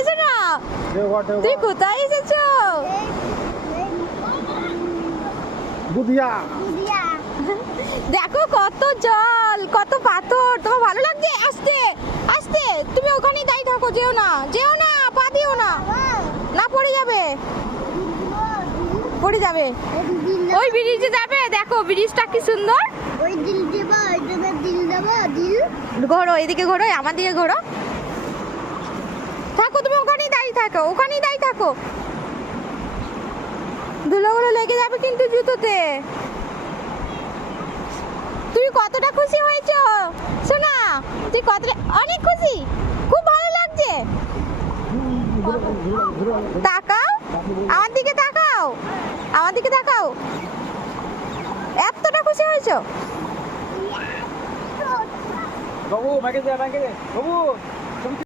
এসো না। তুই কোথায় এসেছো? দেখো কত জল, কত পাথর। তোমার ভালো লাগছে? আস্তে আস্তে, তুমি ওখানেই দাঁড়িয়ে থাকো, যেও না, যেও না, পা দিও না, না পড়ে যাবে, পড়ে যাবে। ওই ব্রিজে যাবে, দেখো ব্রিজটা কি সুন্দর। ঘোরো, এদিকে ঘোরো, আমার দিকে ঘোরো। থাকো তুমি ওখানেই দাঁড়িয়ে থাকো, ওখানেই দাঁড়িয়ে থাকো। ধুলোগুলো লেগে যাবে কিন্তু জুতোতে। তুমি কতটা খুশি হয়েছো সোনা? তুই কতটা? অনেক খুশি, খুব ভালো লাগছে। তাকাও, আমার দিকে তাকাও, আমার দিকে তাকাও। এতটা খুশি হয়েছো? বাবু, মাকে দে, মাকে দে, বাবু।